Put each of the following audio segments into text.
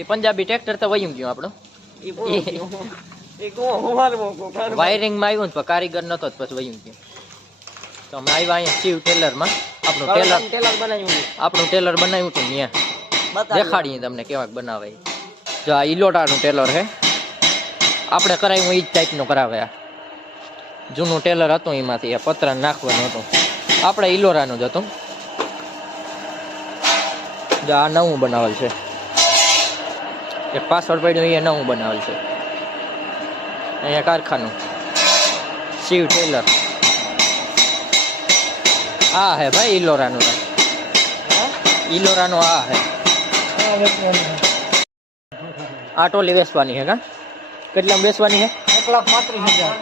એ Punjabi tractor તો વયું ગયું આપણું. વાયરિંગમાં આવ્યું ને પણ કારીગર નતો પછી વયું ગયું. તો અમે આવ્યા અહીંયા શિવ ટેલરમાં. આપણું ટેલર ટેલર બનાવ્યું આપણું ટેલર બનાવ્યું હતું ત્યાં. દેખાડીએ તમને કેવાક બનાવે જો આ ઇલોટાનું ટેલર છે. આપણે કરાવ્યું એ જ ટાઈપનું કરાવે આ. જૂનું ટેલર હતું એમાંથી આ પતરા નાખવાનું હતું. આપણે ઇલોરાનું જ હતું. જો આ નવું બનાવેલ છે. એક પાસવર્ડ પડ્યું અહીંયા નવું બનાવેલ છે. અહીંયા કારખાનું. શિવ ટેલર. આ હે ભાઈ ઇલોરાનું. ઇલોરાનું આ હે. આ ટોલી બેસવાની હે કા? કેટલામાં બેસવાની છે એક લાખ પાંત્રીસ હજાર.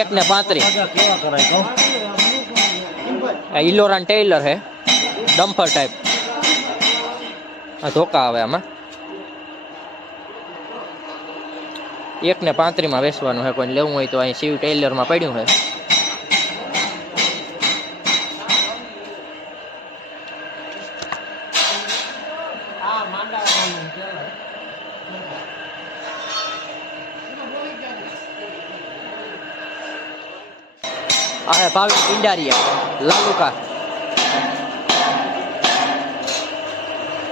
એક ને પાંત્રીસ. ઇલોરાન ટેલર હે. ડમ્ફર ટાઈપ આ ધોકા આવે આમાં. એક ને પાંત્રીમાં વેચવાનું છે કોઈ, લેવું હોય તો અહીં શિવ ટેલરમાં પડ્યું છે આ હે ભાવિક પિંડારિયા, લાલુકા.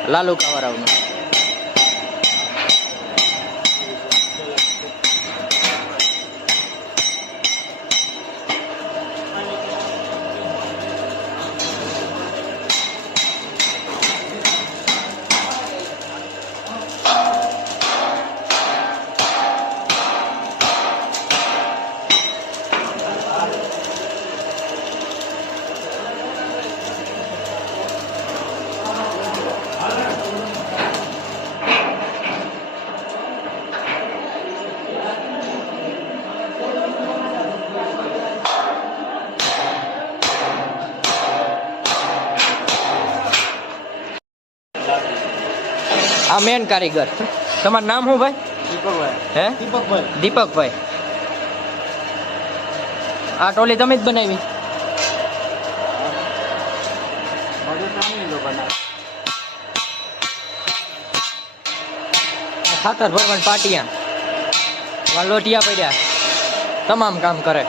લાલુકા વાળાનું આ મેન કારીગર. તમારું નામ શું ભાઈ. હે? દીપકભાઈ. દીપકભાઈ આ ટોલી તમે જ બનાવી. ખાતર ભરવાન પાટિયા. લોટિયા પડ્યા. તમામ કામ કરે.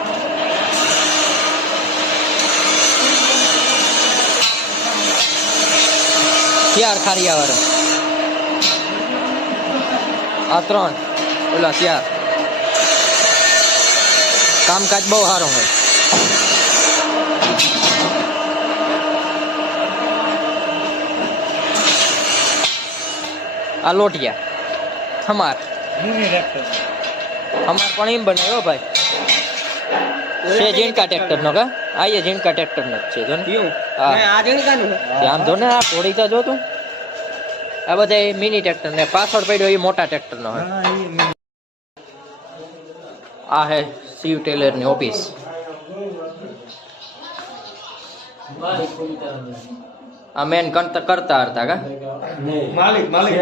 ત્યાર ખારિયા વાળો? આ ત્રણ. ઓલા ચાર કામકાજ બહુ સારું હોય. આ લોટિયા. હમાર હમાર પણ એમ બનાવ્યો ભાઈ. છે જીણકા ટ્રેક્ટર નો કા? આ જીણકા ટેક્ટર ટ્રેક્ટર નો છે જો ને? આમ જો ને આ પોડી તો જો તું. આ બધા મિની ટ્રેક્ટર ને. પાછળ પડ્યો એ મોટા ટ્રેક્ટર નો હોય. આ હે શિવ ટેલરની ઓફિસ આ મેન કરતા હતા કા? માલિક માલિક.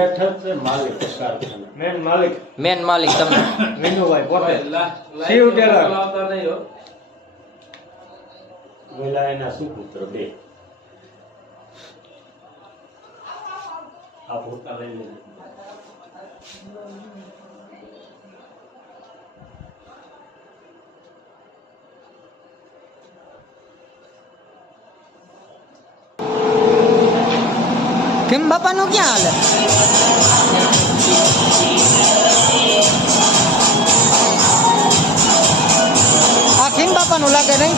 મેન માલિક મેન માલિક. તમે વિનુભાઈ પોતે. શિવ ટેલર વેલા એના સુપુત્ર બે. આ લઈ લેજો. કેમ બાપાનું ક્યાં હાલે આ ખીમ બાપાનું લાગે નહીં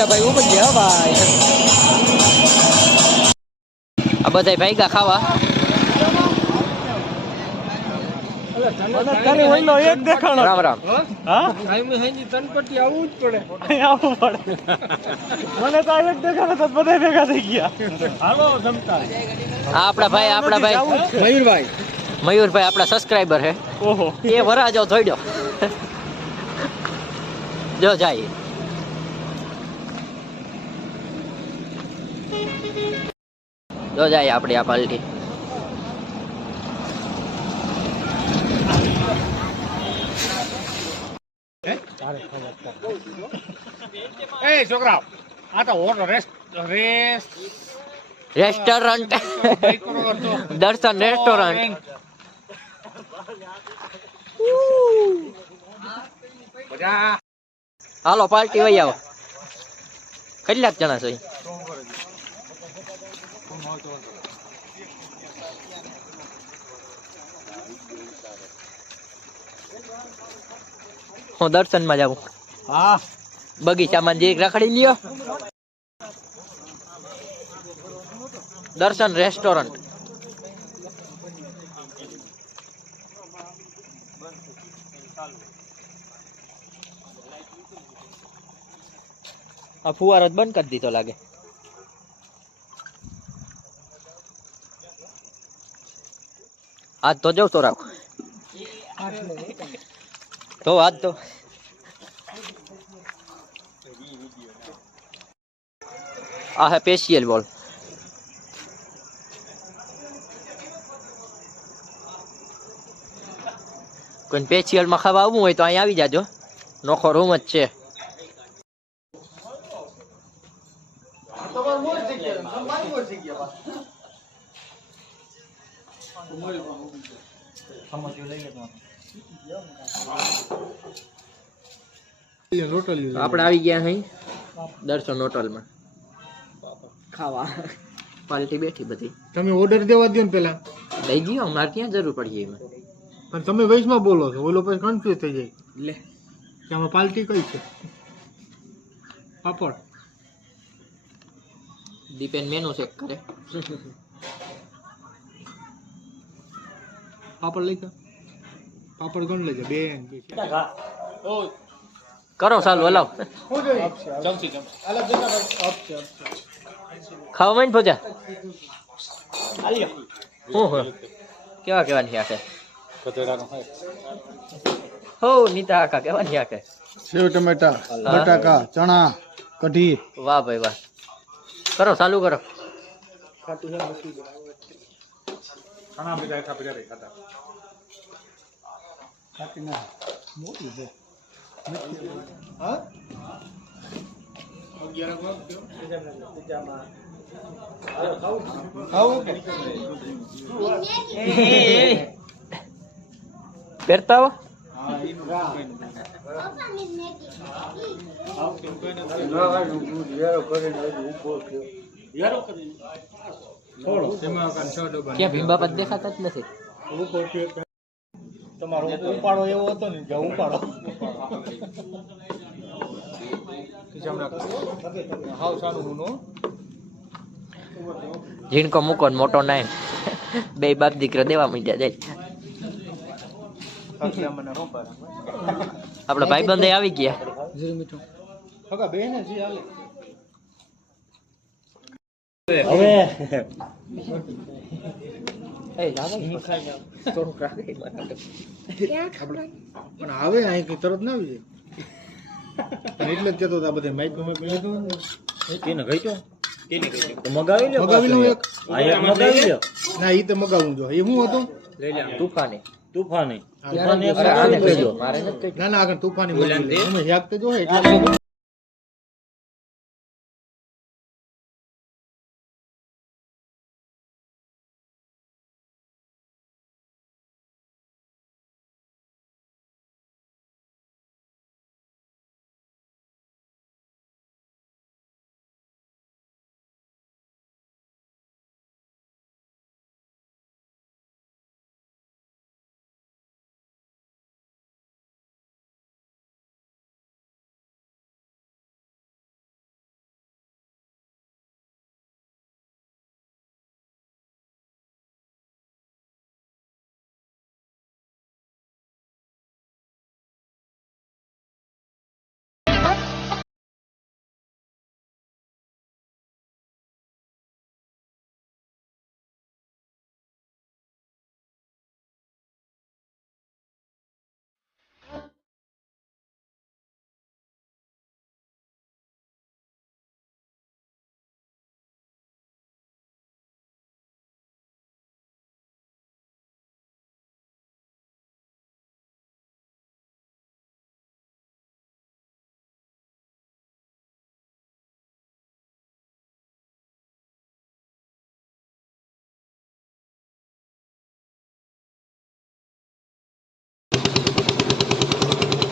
હો ભાઈ આ બધા ભાઈગા ખાવા. એક દેખાણો. રામ રામ. હા? તનપટ્ટી આવવું જ પડે. આવવું પડે મને તો એક દેખાડો તો બધા ભેગા થઈ ગયા. હાલો જમતા. આપણા ભાઈ આપણા ભાઈ. મયુરભાઈ. મયુરભાઈ આપણા સબસ્ક્રાઈબર હે. ઓહો. એ વરાજો થોડ્યો જો જાય. જો જાય આપણી આ પાલટી. એ છોકરા આ તો hot rest rest. Restaurant. Darshan restaurant. હાલો પાર્ટી વહી આવો. કેટલાક જણા છે હું દર્શનમાં જાઉં. હા. બગીચામાં જે રખડી લ્યો. દર્શન રેસ્ટોરન્ટ. આ ફુવારો બંધ કરી દીધો લાગે. આજ તો જવ તો રાખ. તો વાત તો. આ હે પેશિયલ બોલ કોઈ પેશિયલમાં ખાવા આવવું હોય તો અહીં આવી જાજો. નોખો રૂમ જ છે. આપણે આવી ગયા અહીં. દર્શન હોટલમાં. ખાવા. પાર્ટી બેઠી બધી. તમે ઓર્ડર દેવા દો ને પેલા. લઈ ગયો અમારે ક્યાં જરૂર પડી એમાં? પણ તમે વૈશમાં બોલો છો ઓલો પછી કન્ફ્યુઝ થઈ જાય. લે. કે આમાં પાર્ટી કઈ છે? પાપડ. દીપેન મેનુ ચેક કરે. પાપડ લઈ જા. પાપડ ગણ લેજો બેન. કરો સાલું હલાવ. ખાવા માં ફોજા હું હો કેવા કેવા ની આખે હો નીતા આકા કેવા ની આખે સેવ ટમેટા બટાકા ચણા કઢી. વાહ ભાઈ વાહ. કરો ચાલુ કરો. ના. મોટી છે. હા? પહેરતા હો. ક્યાં ભીમબાપા દેખાતા જ નથી. તમારો ઉપાડો એવો હતો ને ઉપાડો. હાવ ઝીણકો મૂકો મોટો નાય. બે બાપ દીકરો દેવા માંડ્યા જાય. આપડે ભાઈ બંધ આવી ગયા. જીરું પણ આવે અહીં તરત ના આવી જાય. એટલે જ કેતો હતા બધે માઇક માઇક લીધું કેને ગઈ તો? કેને મગાવી લે મગાવી લઉં એક. મગાવી લે ના ઈ તો મગાવું જો. એ શું હતું? તુફાની. તુફાની. તુફાની મારે ના ના આગળ તુફાની યાદ તો જો એટલે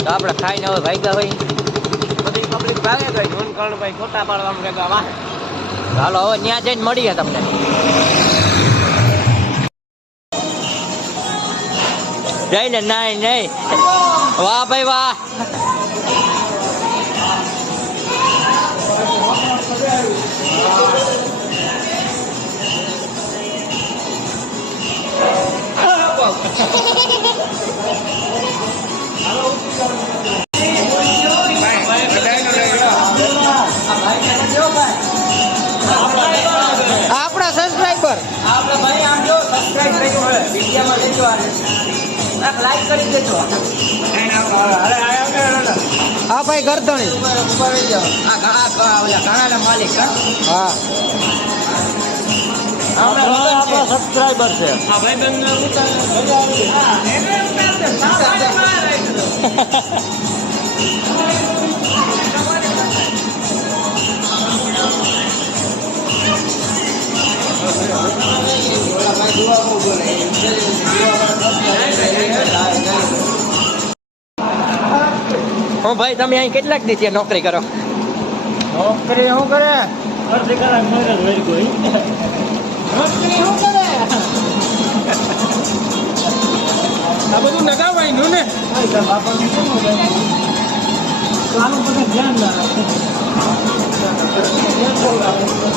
તો આપણે ખાઈને હવે ભાગ્યા હોય. બધી પબ્લિક ભાગે ગઈ ભાઈ ખોટા પાડવાનું કહેતા વાહ. હાલો, હવે ત્યાં જઈને મળીએ તમને. જઈને નાઈ નહીં વાહ ભાઈ વાહ. આપણા સબસ્ક્રાઈબર આપણે ભાઈ આમ જો સબસ્ક્રાઇબ કર્યું હોય વિડીયોમાં લેજો આ લાઈક કરી દેજો. અરે આયા હા ભાઈ ગરદણી ઉપર ઉપર આ ઘણા ઘણા ઓલા ઘણાના માલિક હા. આપણા સબસ્ક્રાઈબર છે. હું ભાઈ તમે અહીં કેટલાક દિવસે નોકરી કરો? નોકરી શું કરે? અડધી કલાક મહિને જ ગઈ નોકરી શું કરે આ બધું નગાવાયનું? ને આનું બધું ધ્યાન ના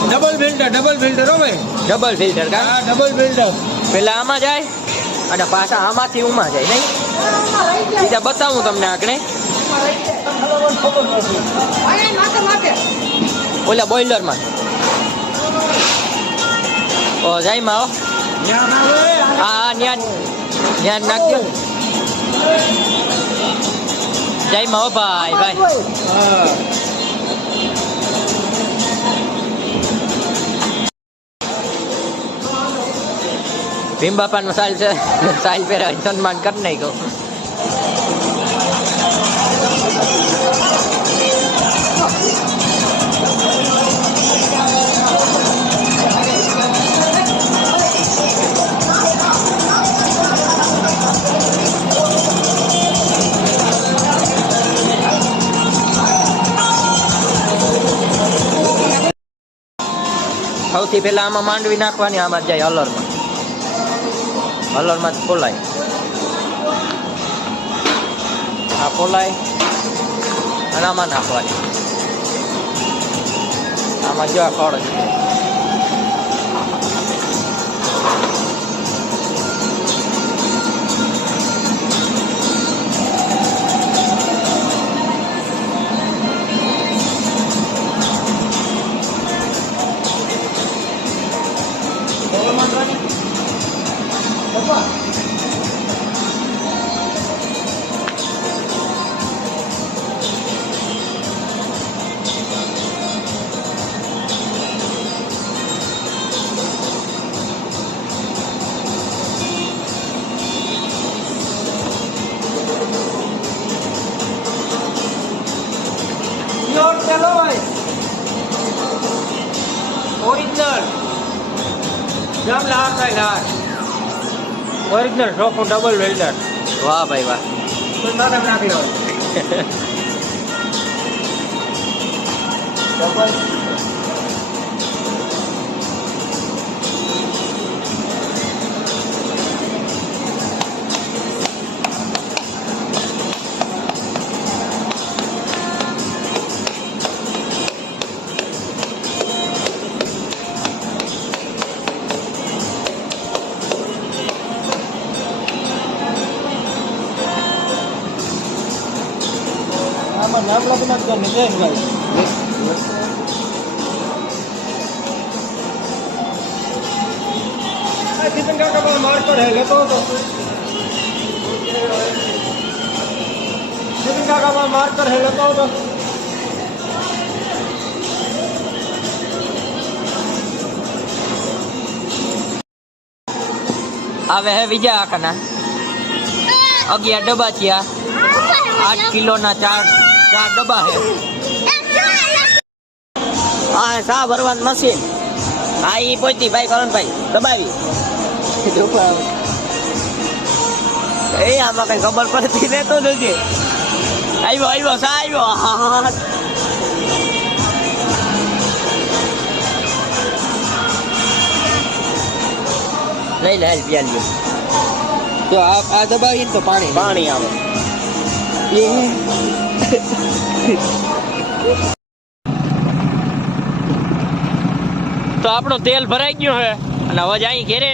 ડબલ ફિલ્ટર ડબલ ફિલ્ટર હો ભાઈ. ડબલ ફિલ્ટર કા? હા ડબલ બિલ્ડર પેલા આમાં જાય અને પાછા આમાંથી ઉમાં જાય નહીં? બીજા બતાવું તમને આગળ ઓલા બોઇલરમાં ઓ જાય માં આવો. ધ્યાન આવે હા હા ન્યાન ન્યાન નાખજો જય માં હો ભાઈ ભાઈ હા ભીમ બાપાનું સાલ છે સાલ પહેરાવી સન્માન કરી નાખ્યો આમાં માંડવી નાખવાની, આમાં જાય હલરમાં. હલરમાં જ ખોલાય આ ખોલાય અને આમાં નાખવાની. આમાં જો ખડ છે. ઓરિજિનલ શોખું ડબલ વેલ્ડર વાહ ભાઈ વાહ. તો નાના નાખી લો ડબલ આમાં નામ લખી નાખજો નિતેશભાઈ આ ચિકન કાકા પણ માર્કર હે લેતો હતો ચિકન કાકા પણ માર્કર હે લેતો હતો હવે હે બીજા આખાના અગિયાર ડબ્બા થયા આઠ કિલોના ચાર ચાર ડબ્બા હે હા સા ભરવાનું મશીન હા એ પહોંચી ભાઈ કરણભાઈ દબાવી. એ આમાં કઈ ખબર પડતી રહેતો નથી. આવ્યો આવ્યો સા આવ્યો? હા લઈ લે હાલ પ્યાલ લ્યો. તો આ દબાવી તો પાણી. પાણી આવે. તો આપણું તેલ ભરાઈ ગયું છે અને હવે અહીં ઘેરે.